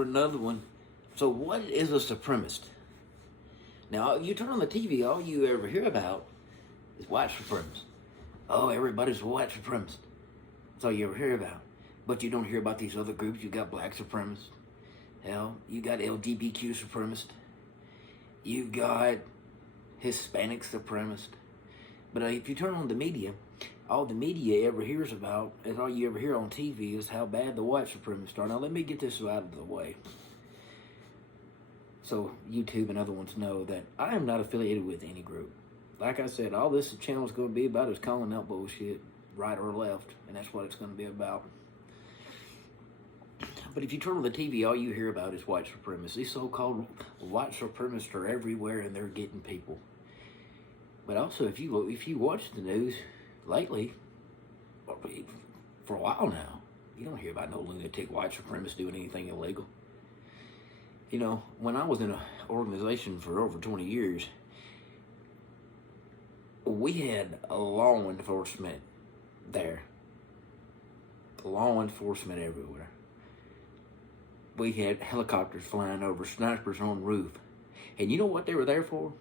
for another one. So what is a supremacist? Now, you turn on the TV, all you ever hear about is white supremacists. Oh, everybody's a white supremacist. That's all you ever hear about. But you don't hear about these other groups. You got black supremacists. Hell, you got LGBTQ supremacists. You got Hispanic supremacists. But if you turn on the media, all the media ever hears about, and all you ever hear on TV is how bad the white supremacists are. Now, let me get this out of the way, so YouTube and other ones know that I am not affiliated with any group. Like I said, all this channel is going to be about is calling out bullshit, right or left, and that's what it's going to be about. But if you turn on the TV, all you hear about is white supremacists. These so-called white supremacists are everywhere, and they're getting people. But also, if you watch the news lately, for a while now, you don't hear about no lunatic white supremacists doing anything illegal. You know, when I was in an organization for over 20 years, we had a law enforcement there. Law enforcement everywhere. We had helicopters flying over, snipers on roof. And you know what they were there for?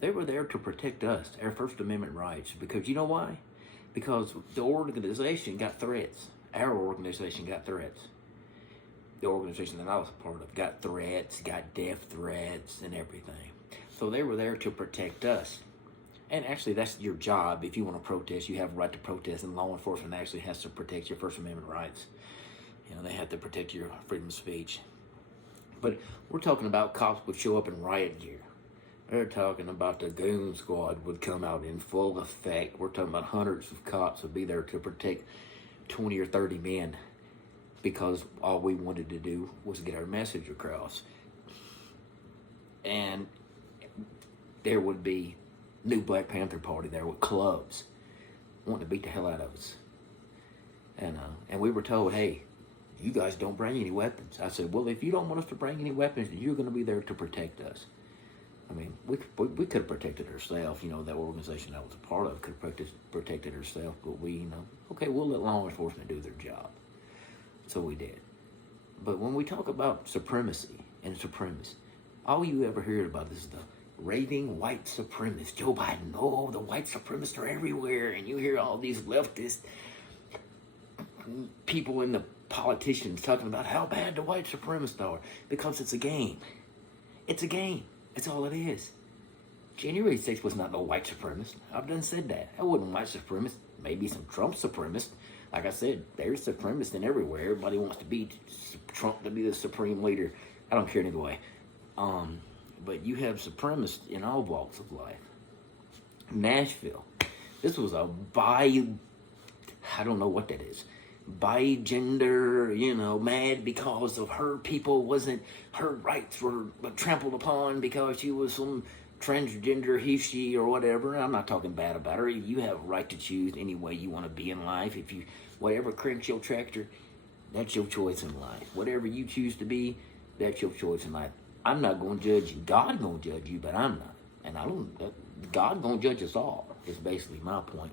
They were there to protect us, our First Amendment rights. Because you know why? Because the organization got threats. Our organization got threats. The organization that I was a part of got threats, got death threats and everything. So they were there to protect us. And actually, that's your job. If you want to protest, you have a right to protest, and law enforcement actually has to protect your First Amendment rights. You know, they have to protect your freedom of speech. But we're talking about cops would show up in riot gear. They're talking about the goon squad would come out in full effect. We're talking about hundreds of cops would be there to protect 20 or 30 men because all we wanted to do was get our message across. And there would be new Black Panther Party there with clubs wanting to beat the hell out of us. And we were told, hey, you guys don't bring any weapons. I said, well, if you don't want us to bring any weapons, then you're going to be there to protect us. I mean, we could have protected ourselves. You know, that organization I was a part of could have protected ourselves. But we, you know, okay, we'll let law enforcement do their job. So we did. But when we talk about supremacy and supremacists, all you ever hear about is the raving white supremacists. Joe Biden, oh, the white supremacists are everywhere. And you hear all these leftist people in the politicians talking about how bad the white supremacists are because it's a game. It's a game. That's all it is. January 6th was not no white supremacist. I've done said that. I wasn't white supremacist. Maybe some Trump supremacist. Like I said, there's supremacists in everywhere. Everybody wants to be Trump to be the supreme leader. I don't care either way. But you have supremacists in all walks of life. Nashville. This was a I don't know what that is. Bi-gender, you know, mad because of her rights were trampled upon because she was some transgender he, she, or whatever. I'm not talking bad about her. You have a right to choose any way you want to be in life. If you, whatever cranks your tractor, that's your choice in life. Whatever you choose to be, that's your choice in life. I'm not going to judge you. God going to judge you, but I'm not. And God going to judge us all, is basically my point.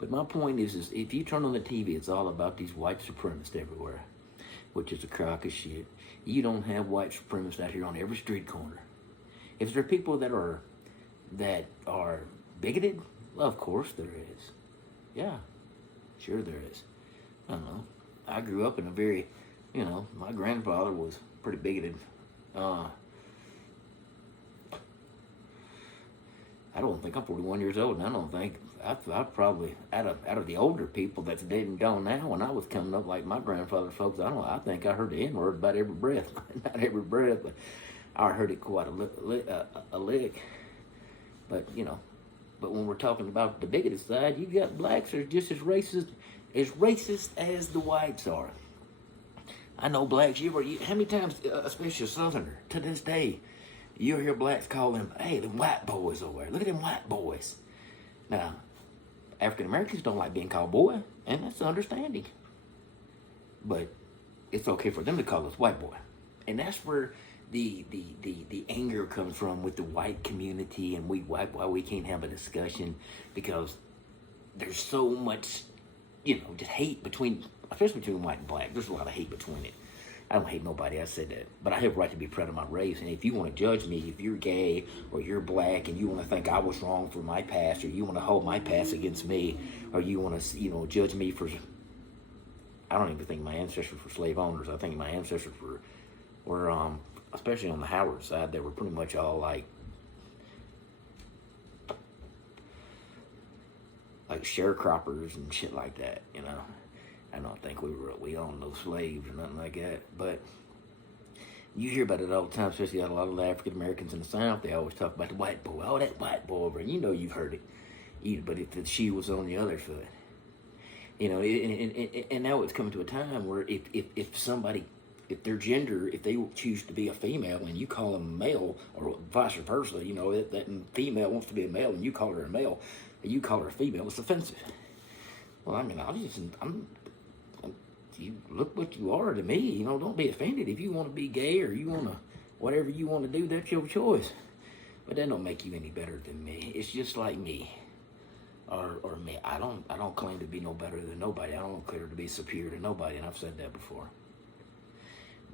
But my point is if you turn on the TV, it's all about these white supremacists everywhere, which is a crock of shit. You don't have white supremacists out here on every street corner. If there are people that are bigoted, well, of course there is. Yeah, sure there is. I don't know. I grew up in a very, you know, my grandfather was pretty bigoted. I don't think I'm 41 years old, and I don't think I probably out of the older people that's dead and gone now. When I was coming up, like my grandfather folks, I think I heard the N-word about every breath, not every breath, but I heard it quite a lick. But you know, but when we're talking about the bigoted side, you got blacks are just as racist as the whites are. I know blacks. How many times, especially a Southerner, to this day, you hear blacks call them, hey, them white boys over there. Look at them white boys. Now, African Americans don't like being called boy, and that's understanding. But it's okay for them to call us white boy. And that's where the anger comes from with the white community and why we can't have a discussion, because there's so much, you know, just hate especially between white and black. There's a lot of hate between it. I don't hate nobody, I said that. But I have a right to be proud of my race. And if you want to judge me, if you're gay or you're black and you want to think I was wrong for my past, or you want to hold my past against me, or you want to, judge me for, I don't even think my ancestors were slave owners. I think my ancestors were especially on the Howard side, they were pretty much all like sharecroppers and shit like that, I don't think we owned no slaves or nothing like that. But you hear about it all the time, especially out of a lot of the African Americans in the South. They always talk about the white boy. Oh, that white boy over, and you've heard it. But if the shoe was on the other foot, and now it's coming to a time where if their gender, if they choose to be a female and you call them male, or vice versa, that female wants to be a male and you call her a male, and you call her a female, it's offensive. Well, you look what you are to me. Don't be offended. If you want to be gay or you want to, whatever you want to do, that's your choice. But that don't make you any better than me. It's just like me, or me. I don't claim to be no better than nobody. I don't claim to be superior to nobody, and I've said that before.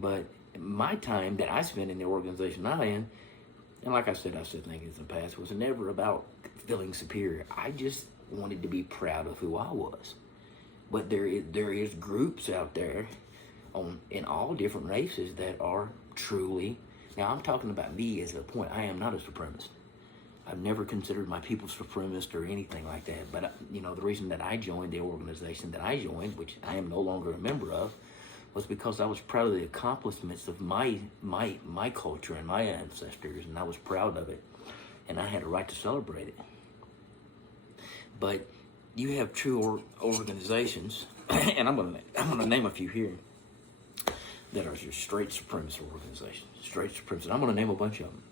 But my time that I spent in the organization I'm in, and like I said things in the past, was never about feeling superior. I just wanted to be proud of who I was. But there is groups out there in all different races that are truly, now I'm talking about me as a point. I am not a supremacist. I've never considered my people supremacist or anything like that. But, the reason that I joined the organization that I joined, which I am no longer a member of, was because I was proud of the accomplishments of my culture and my ancestors, and I was proud of it. And I had a right to celebrate it. But you have true organizations, and I'm gonna name a few here that are your straight supremacist organizations. Straight supremacist. I'm gonna name a bunch of them.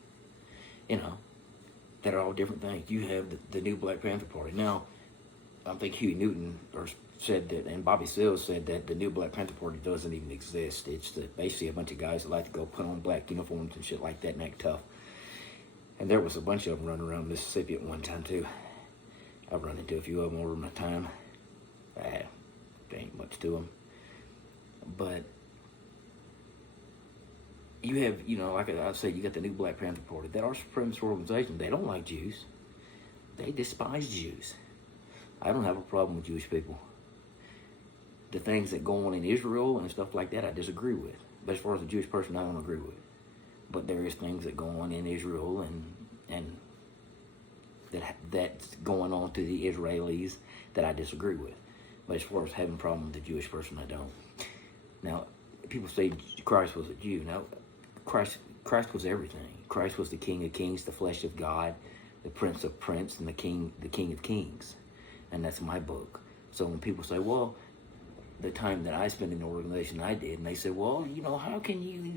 That are all different things. You have the new Black Panther Party. Now, I think Huey Newton said that, and Bobby Seals said that the new Black Panther Party doesn't even exist. It's basically a bunch of guys that like to go put on black uniforms and shit like that and act tough. And there was a bunch of them running around Mississippi at one time too. I've run into a few of them over my time. There ain't much to them. But you have, like I said, you got the new Black Panther Party. That are supremacist organizations. They don't like Jews. They despise Jews. I don't have a problem with Jewish people. The things that go on in Israel and stuff like that, I disagree with. But as far as a Jewish person, I don't agree with. But there is things that go on in Israel and that's going on to the Israelis that I disagree with. But as far as having a problem with the Jewish person, I don't. Now, people say Christ was a Jew. Now, Christ was everything. Christ was the King of Kings, the flesh of God, the Prince of Prince, and the King of Kings. And that's my book. So when people say, well, the time that I spent in the organization I did, and they said, well, how can you,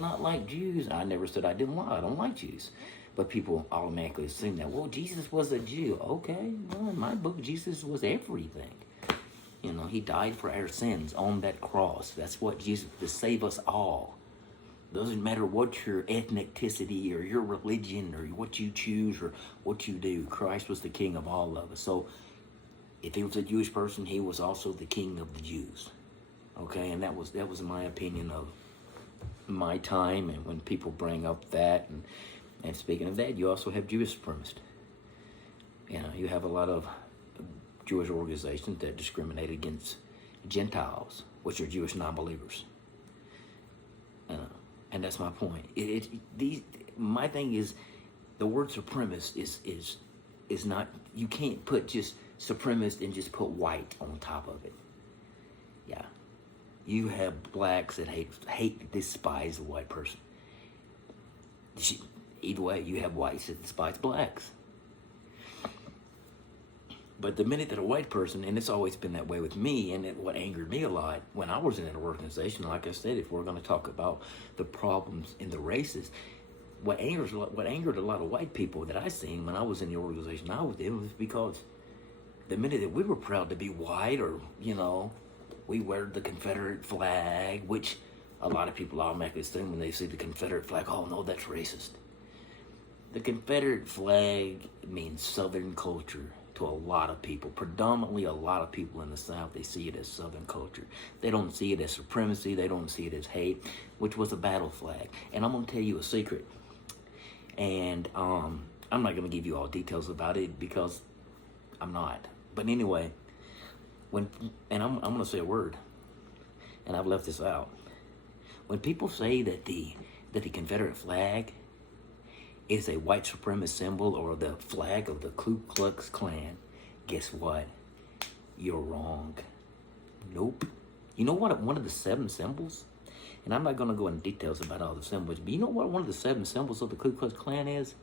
not like Jews? I never said I didn't lie. I don't like Jews. But people automatically assume that, well, Jesus was a Jew. Okay, well, in my book, Jesus was everything. He died for our sins on that cross. That's what Jesus, to save us all. Doesn't matter what your ethnicity or your religion or what you choose or what you do. Christ was the king of all of us. So if he was a Jewish person, he was also the king of the Jews. Okay, and that was my opinion of my time. And when people bring up that, and speaking of that, you also have Jewish supremacists. You have a lot of Jewish organizations that discriminate against Gentiles, which are Jewish non-believers. And that's my point. My thing is, the word supremacist is not. You can't put just supremacist and just put white on top of it. Yeah, you have blacks that despise the white person. Either way, you have whites that despise blacks. But the minute that a white person, and it's always been that way with me, and what angered me a lot when I was in an organization, like I said, if we're going to talk about the problems in the races, what angered a lot of white people that I seen when I was in the organization I was in was because the minute that we were proud to be white, or we wear the Confederate flag, which a lot of people automatically assume when they see the Confederate flag, oh no, that's racist. The Confederate flag means Southern culture. to a lot of people, predominantly a lot of people in the South. They see it as Southern culture. They don't see it as supremacy. They don't see it as hate, which was a battle flag. And I'm going to tell you a secret. And I'm not going to give you all details about it because I'm not. But anyway, I'm going to say a word, and I've left this out. When people say that the Confederate flag is a white supremacist symbol or the flag of the Ku Klux Klan, guess what? You're wrong. Nope. You know what one of the 7 symbols, and I'm not going to go into details about all the symbols, but you know what one of the 7 symbols of the Ku Klux Klan is?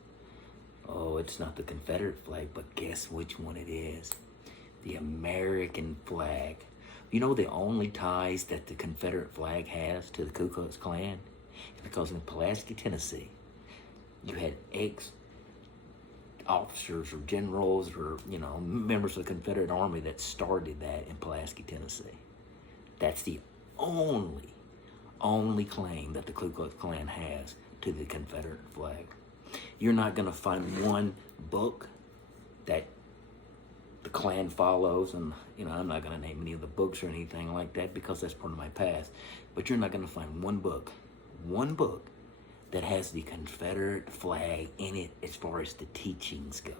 Oh, it's not the Confederate flag, but guess which one it is? The American flag. You know the only ties that the Confederate flag has to the Ku Klux Klan? Because in Pulaski, Tennessee, you had ex-officers or generals or, members of the Confederate Army that started that in Pulaski, Tennessee. That's the only claim that the Ku Klux Klan has to the Confederate flag. You're not going to find one book that the Klan follows, and, I'm not going to name any of the books or anything like that because that's part of my past, but you're not going to find one book that has the Confederate flag in it as far as the teachings go.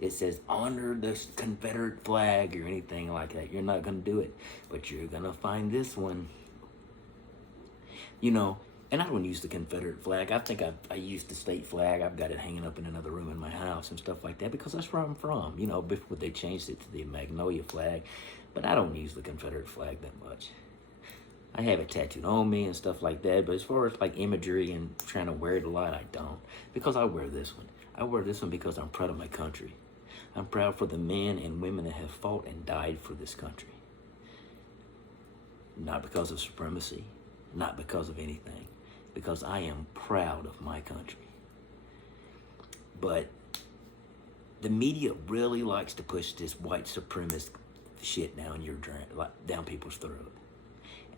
It says honor the Confederate flag or anything like that. You're not going to do it, but you're going to find this one. And I don't use the Confederate flag. I think I use the state flag. I've got it hanging up in another room in my house and stuff like that because that's where I'm from, before they changed it to the Magnolia flag. But I don't use the Confederate flag that much. I have it tattooed on me and stuff like that, but as far as like imagery and trying to wear it a lot, I don't. Because I wear this one. I wear this one because I'm proud of my country. I'm proud for the men and women that have fought and died for this country. Not because of supremacy, not because of anything, because I am proud of my country. But the media really likes to push this white supremacist shit down people's throat.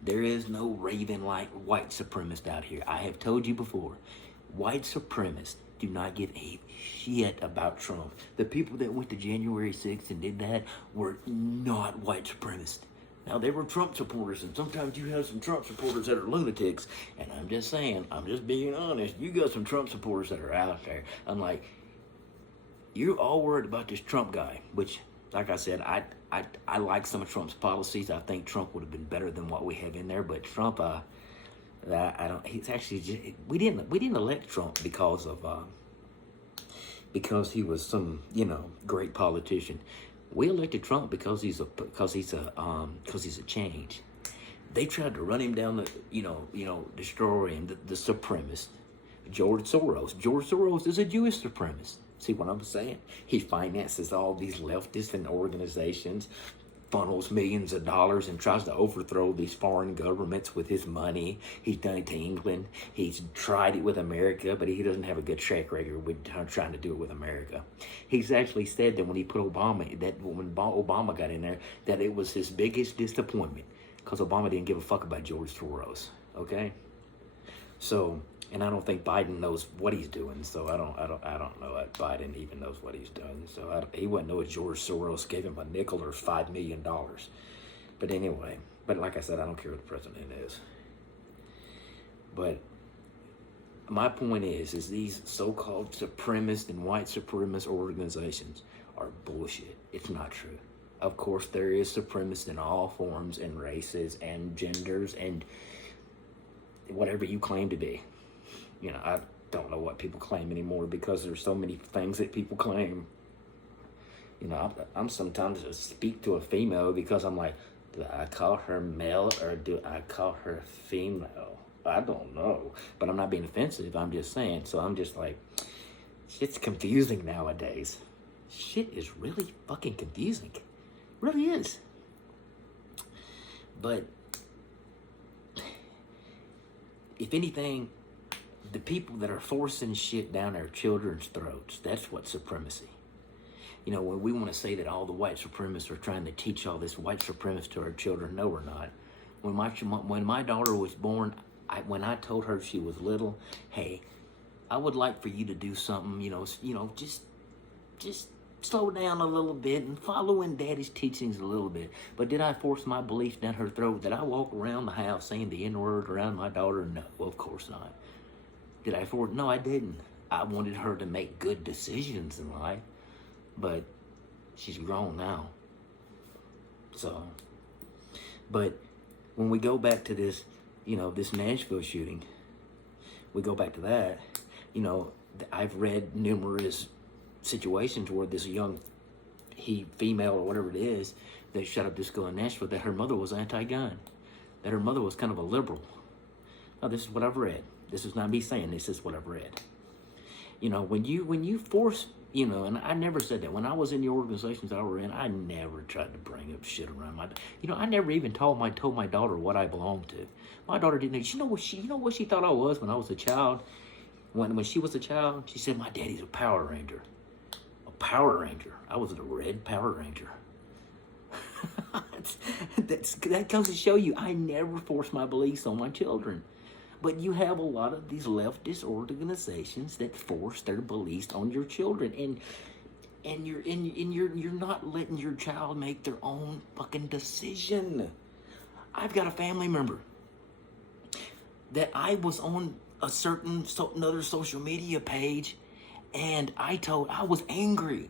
There is no raven like white supremacist out here. I have told you before, white supremacists do not give a shit about Trump. The people that went to January 6th and did that were not white supremacists. Now, they were Trump supporters, and sometimes you have some Trump supporters that are lunatics, and I'm just saying, I'm just being honest, you got some Trump supporters that are out there. I'm like, you're all worried about this Trump guy, which, like I said, I like some of Trump's policies. I think Trump would have been better than what we have in there, but Trump, he's actually, we didn't elect Trump because he was some, great politician. We elected Trump because he's a change. They tried to run him down destroy him, the supremacist, George Soros. George Soros is a Jewish supremacist. See what I'm saying? He finances all these leftists and organizations, funnels millions of dollars and tries to overthrow these foreign governments with his money. He's done it to England. He's tried it with America, but he doesn't have a good track record with trying to do it with America. He's actually said that when he put when Obama got in there, that it was his biggest disappointment because Obama didn't give a fuck about George Soros. Okay? So, and I don't think Biden knows what he's doing. So I don't know that Biden even knows what he's doing. So he wouldn't know if George Soros gave him a nickel or $5 million. But anyway, like I said, I don't care what the president is. But my point is these so-called supremacist and white supremacist organizations are bullshit. It's not true. Of course, there is supremacists in all forms and races and genders and whatever you claim to be. I don't know what people claim anymore because there's so many things that people claim. I'm sometimes just speak to a female because I'm like, do I call her male or do I call her female? I don't know. But I'm not being offensive. I'm just saying. So I'm just like, shit's confusing nowadays. Shit is really fucking confusing. It really is. But if anything, the people that are forcing shit down our children's throats, that's what supremacy. When we want to say that all the white supremacists are trying to teach all this white supremacy to our children, no, we're not. When my daughter was born, when I told her she was little, hey, I would like for you to do something, just slow down a little bit and follow in Daddy's teachings a little bit. But did I force my beliefs down her throat? Did I walk around the house saying the N-word around my daughter? No, of course not. Did I force? No, I didn't. I wanted her to make good decisions in life, but she's grown now. So, but when we go back to this, this Nashville shooting, we go back to that, I've read numerous situations where this young female or whatever it is that shot up this girl in Nashville, that her mother was anti-gun, that her mother was kind of a liberal. Now, this is what I've read. This is not me saying this is what I've read. When you force, and I never said that. When I was in the organizations I were in, I never tried to bring up shit around my, I never even told my daughter what I belonged to. My daughter didn't. You know what she thought I was when I was a child. When she was a child, she said my daddy's a Power Ranger. A Power Ranger. I was a red Power Ranger. That comes to show you I never force my beliefs on my children. But you have a lot of these leftist organizations that force their beliefs on your children, and you're not letting your child make their own fucking decision. I've got a family member that I was on another social media page, and I was angry.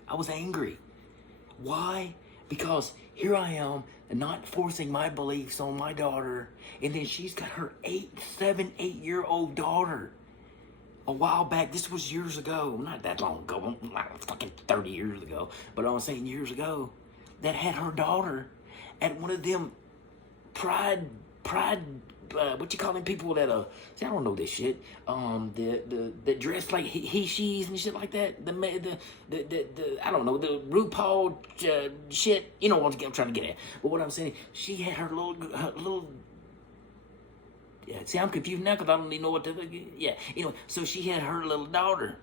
Why? Because here I am, not forcing my beliefs on my daughter, and then she's got her 8-year-old daughter. A while back, this was years ago, not that long ago, like fucking 30 years ago, but I was saying years ago, that had her daughter at one of them pride, what you call them people that see, I don't know this shit. That dress like she's and shit like that. The I don't know, the RuPaul shit. You know what I'm trying to get at. But what I'm saying, she had her little. Yeah, see, I'm confused now because I don't even know what to. Yeah, so she had her little daughter,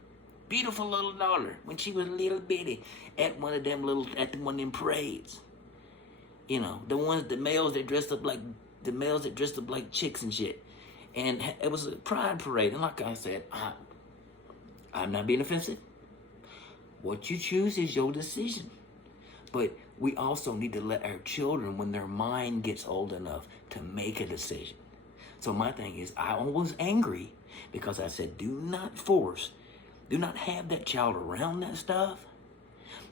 beautiful little daughter, when she was little bitty, at one of them parades. The males that dressed up like chicks and shit. And it was a pride parade. And like I said, I'm not being offensive. What you choose is your decision. But we also need to let our children, when their mind gets old enough, to make a decision. So my thing is, I was angry because I said, do not have that child around that stuff.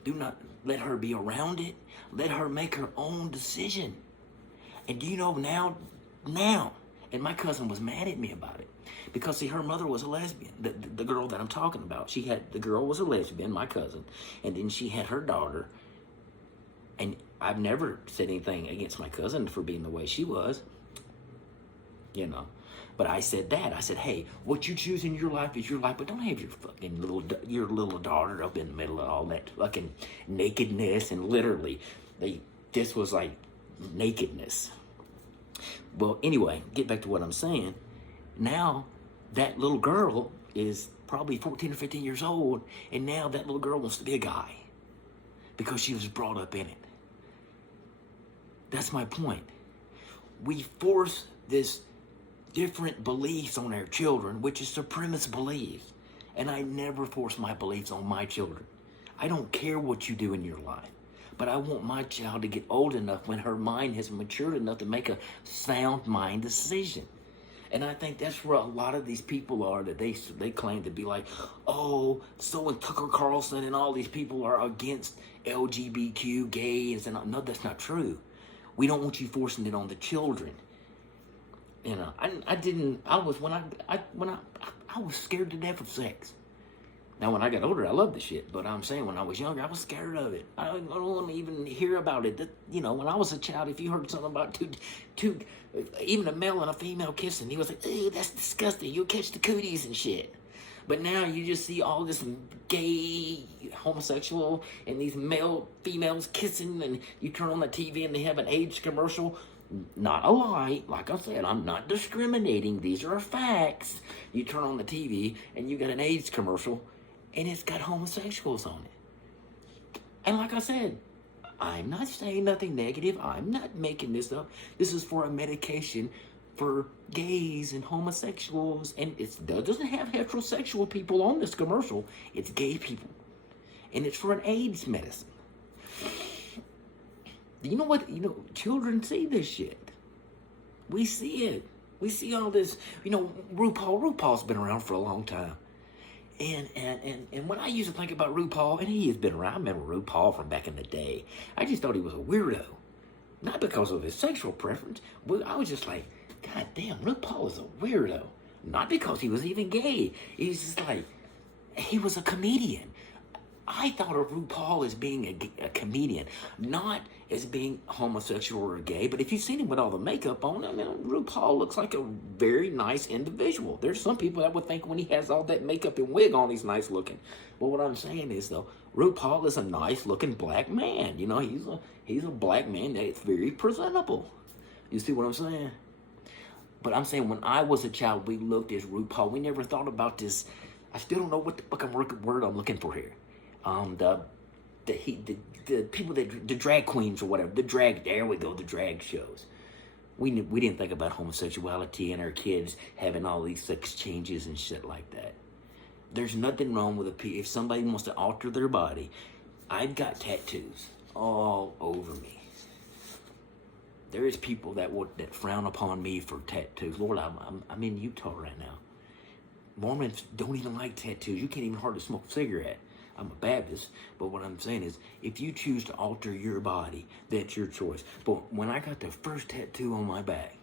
Do not let her be around it. Let her make her own decision. And now, and my cousin was mad at me about it because, see, her mother was a lesbian. The girl that I'm talking about, the girl was a lesbian, my cousin, and then she had her daughter. And I've never said anything against my cousin for being the way she was, But I said that. I said, hey, what you choose in your life is your life, but don't have your little daughter up in the middle of all that fucking nakedness. And literally, this was like nakedness. Well, anyway, get back to what I'm saying. Now, that little girl is probably 14 or 15 years old, and now that little girl wants to be a guy because she was brought up in it. That's my point. We force this different beliefs on our children, which is supremacist beliefs. And I never force my beliefs on my children. I don't care what you do in your life. But I want my child to get old enough when her mind has matured enough to make a sound mind decision. And I think that's where a lot of these people are, that they claim to be like, oh, so and Tucker Carlson and all these people are against LGBTQ, gays, and no, that's not true. We don't want you forcing it on the children. I was scared to death of sex. Now, when I got older, I loved the shit. But I'm saying when I was younger, I was scared of it. I don't want to even hear about it. When I was a child, if you heard something about two, even a male and a female kissing, he was like, ew, that's disgusting. You'll catch the cooties and shit. But now you just see all this gay, homosexual, and these females kissing, and you turn on the TV and they have an AIDS commercial. Not a lie. Like I said, I'm not discriminating. These are facts. You turn on the TV and you got an AIDS commercial, and it's got homosexuals on it. And like I said, I'm not saying nothing negative. I'm not making this up. This is for a medication for gays and homosexuals. And it doesn't have heterosexual people on this commercial. It's gay people. And it's for an AIDS medicine. You know what? You know, children see this shit. We see it. We see all this. You know, RuPaul's been around for a long time. And when I used to think about RuPaul, and he has been around, I remember RuPaul from back in the day. I just thought he was a weirdo. Not because of his sexual preference. I was just like, God damn, RuPaul is a weirdo. Not because he was even gay. He's just like, he was a comedian. I thought of RuPaul as being a comedian, not as being homosexual or gay. But if you've seen him with all the makeup on, I mean, RuPaul looks like a very nice individual. There's some people that would think when he has all that makeup and wig on, he's nice looking. But what I'm saying is, though, RuPaul is a nice looking black man. You know, he's a black man that's very presentable. You see what I'm saying? But I'm saying when I was a child, we looked at RuPaul. We never thought about this. I still don't know what the fucking word I'm looking for here. The people that the drag queens or whatever, there we go, the drag shows. We didn't think about homosexuality and our kids having all these sex changes and shit like that. There's nothing wrong with if somebody wants to alter their body. I've got tattoos all over me. There is people that frown upon me for tattoos. Lord, I'm in Utah right now. Mormons don't even like tattoos. You can't even hardly smoke a cigarette. I'm a Baptist, but what I'm saying is, if you choose to alter your body, that's your choice. But when I got the first tattoo on my back,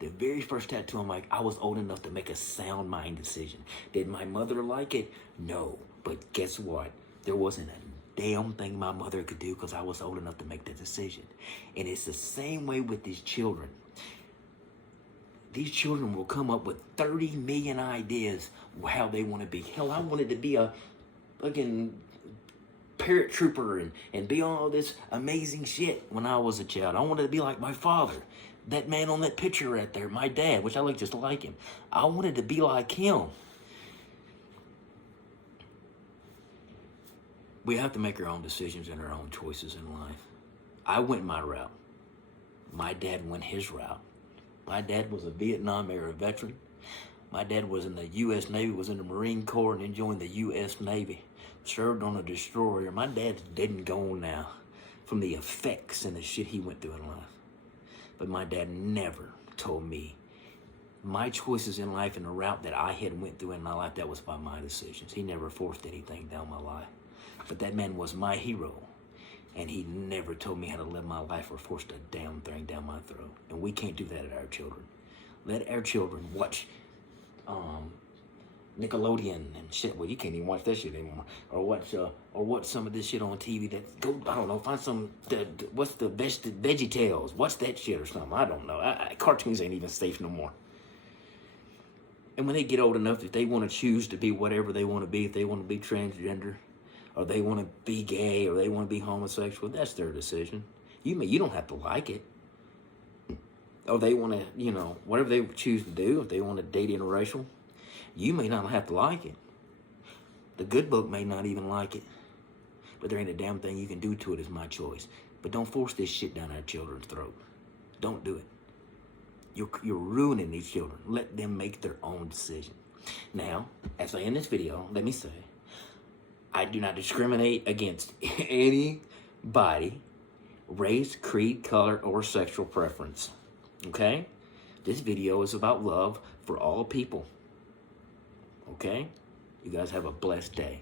the very first tattoo on my back, I was old enough to make a sound mind decision. Did my mother like it? No. But guess what? There wasn't a damn thing my mother could do because I was old enough to make the decision. And it's the same way with these children. These children will come up with 30 million ideas how they want to be. Hell, I wanted to be a fucking paratrooper and be all this amazing shit when I was a child. I wanted to be like my father. That man on that picture right there, my dad, which I look just like him. I wanted to be like him. We have to make our own decisions and our own choices in life. I went my route. My dad went his route. My dad was a Vietnam era veteran. My dad was in the U.S. Navy, was in the Marine Corps, and then joined the U.S. Navy. Served on a destroyer. My dad's dead and gone now from the effects and the shit he went through in life. But my dad never told me my choices in life and the route that I had went through in my life, that was by my decisions. He never forced anything down my life. But that man was my hero. And he never told me how to live my life or forced a damn thing down my throat. And we can't do that at our children. Let our children watch Nickelodeon and shit. Well, you can't even watch that shit anymore. Or watch some of this shit on TV. I don't know, find some. What's the best Veggie Tales? Watch that shit or something. I don't know. Cartoons ain't even safe no more. And when they get old enough, if they want to choose to be whatever they want to be, if they want to be transgender, or they want to be gay, or they want to be homosexual, that's their decision. You don't have to like it. Or they want to, whatever they choose to do, if they want to date interracial, you may not have to like it. The good book may not even like it. But there ain't a damn thing you can do to it, is my choice. But don't force this shit down our children's throat. Don't do it. You're ruining these children. Let them make their own decision. Now, as I end this video, let me say, I do not discriminate against anybody, race, creed, color, or sexual preference. Okay? This video is about love for all people. Okay? You guys have a blessed day.